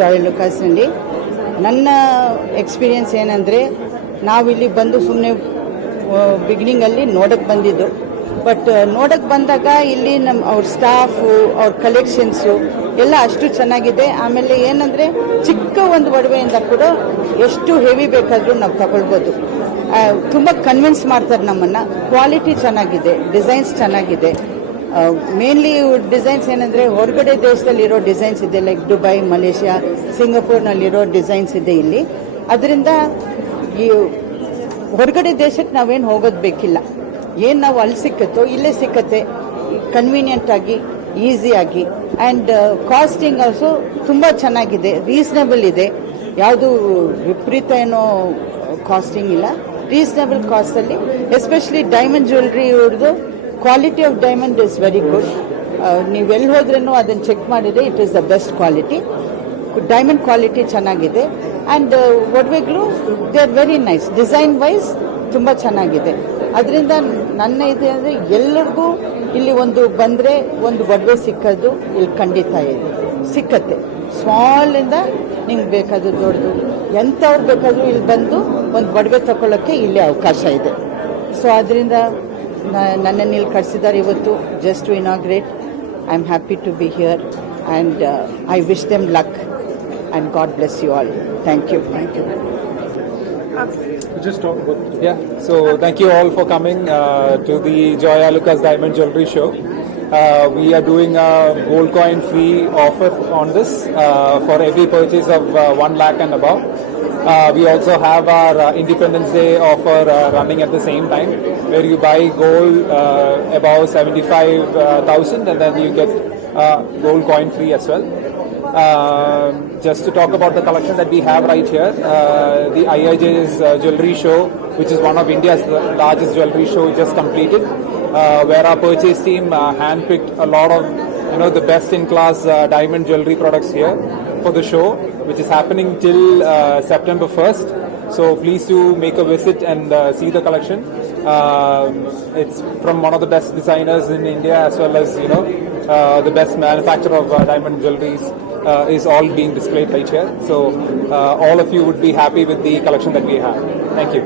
ಜಾಯ್ ಲುಕಾಸ್ನಲ್ಲಿ. ನನ್ನ ಎಕ್ಸ್ಪೀರಿಯನ್ಸ್ ಏನಂದರೆ, ನಾವಿಲ್ಲಿ ಬಂದು ಸುಮ್ಮನೆ ಬಿಗಿನಿಂಗಲ್ಲಿ ನೋಡೋಕ್ಕೆ ಬಂದಿದ್ದು. ಬಟ್ ನೋಡೋಕ್ಕೆ ಬಂದಾಗ ಇಲ್ಲಿ ಅವ್ರ ಸ್ಟಾಫು, ಅವ್ರ ಕಲೆಕ್ಷನ್ಸು ಎಲ್ಲ ಅಷ್ಟು ಚೆನ್ನಾಗಿದೆ. ಆಮೇಲೆ ಏನಂದರೆ, ಚಿಕ್ಕ ಒಂದು ಒಡವೆಯಿಂದ ಕೂಡ ಎಷ್ಟು ಹೆವಿ ಬೇಕಾದರೂ ನಾವು ತಗೊಳ್ಬೋದು. ತುಂಬ ಕನ್ವಿನ್ಸ್ ಮಾಡ್ತಾರೆ ನಮ್ಮನ್ನು. ಕ್ವಾಲಿಟಿ ಚೆನ್ನಾಗಿದೆ, ಡಿಸೈನ್ಸ್ ಚೆನ್ನಾಗಿದೆ. ಮೇನ್ಲಿ ಡಿಸೈನ್ಸ್ ಏನಂದರೆ, ಹೊರಗಡೆ ದೇಶದಲ್ಲಿರೋ ಡಿಸೈನ್ಸ್ ಇದೆ, ಲೈಕ್ ದುಬೈ, ಮಲೇಷ್ಯಾ, ಸಿಂಗಪೂರ್ನಲ್ಲಿರೋ ಡಿಸೈನ್ಸ್ ಇದೆ ಇಲ್ಲಿ. ಅದರಿಂದ ಈ ಹೊರಗಡೆ ದೇಶಕ್ಕೆ ನಾವೇನು ಹೋಗೋದು ಬೇಕಿಲ್ಲ. ಏನು ನಾವು ಅಲ್ಲಿ ಸಿಕ್ಕತ್ತೋ ಇಲ್ಲೇ ಸಿಕ್ಕತ್ತೆ, ಕನ್ವೀನಿಯೆಂಟಾಗಿ, ಈಸಿಯಾಗಿ. ಆ್ಯಂಡ್ ಕಾಸ್ಟಿಂಗ್ ಆಲ್ಸೋ ತುಂಬ ಚೆನ್ನಾಗಿದೆ, ರೀಸನಬಲ್ ಇದೆ. ಯಾವುದು ವಿಪರೀತ ಏನೋ ಕಾಸ್ಟಿಂಗ್ ಇಲ್ಲ, ರೀಸನಬಲ್ ಕಾಸ್ಟಲ್ಲಿ. ಎಸ್ಪೆಷಲಿ ಡೈಮಂಡ್ ಜ್ಯುವೆಲ್ರಿ ಇವ್ರದ್ದು quality of diamond is very good. ನೀವೆಲ್ಲಿ ಹೋದ್ರೂ ಅದನ್ನು ಚೆಕ್ ಮಾಡಿದರೆ it is the best quality. Diamond quality ಚೆನ್ನಾಗಿದೆ. ಆ್ಯಂಡ್ ಒಡವೆಗಳು they are very nice, design wise ತುಂಬ ಚೆನ್ನಾಗಿದೆ. ಅದರಿಂದ ನನ್ನ ಇದೆ ಅಂದರೆ, ಎಲ್ಲರಿಗೂ ಇಲ್ಲಿ ಒಂದು ಬಂದರೆ ಒಂದು ಒಡವೆ ಸಿಕ್ಕೋದು ಇಲ್ಲಿ ಖಂಡಿತ ಇದೆ, ಸಿಕ್ಕತ್ತೆ. ಸ್ಮಾಲಿಂದ ನಿಮ್ಗೆ ಬೇಕಾದರೂ ದೊಡ್ಡದು ಎಂಥವ್ರು ಬೇಕಾದರೂ ಇಲ್ಲಿ ಬಂದು ಒಂದು ಒಡವೆ ತಗೊಳ್ಳೋಕ್ಕೆ ಇಲ್ಲಿ ಅವಕಾಶ ಇದೆ. ಸೊ ಅದರಿಂದ ನನ್ನನ್ನು ಇಲ್ಲಿ ಕಳಿಸಿದ್ದಾರೆ ಇವತ್ತು, just to inaugurate. I am happy to be here and I wish them luck and God bless you all. Thank you. Thank you. Just talk about so thank you all for coming to the Joya Lucas Diamond Jewelry Show. We are doing a gold coin free offer on this for every purchase of 1 lakh and above. We also have our Independence Day offer running at the same time, where you buy gold above 75,000 and then you get gold coin free as well. Just to talk about the collection that we have right here, the IIJ's jewelry show, which is one of India's largest jewelry show, just completed, where our purchase team handpicked a lot of the best in class diamond jewelry products here for the show, which is happening till September 1st. So please do make a visit and see the collection. It's from one of the best designers in India, as well as the best manufacturer of diamond jewelries is all being displayed right here. So all of you would be happy with the collection that we have. Thank you.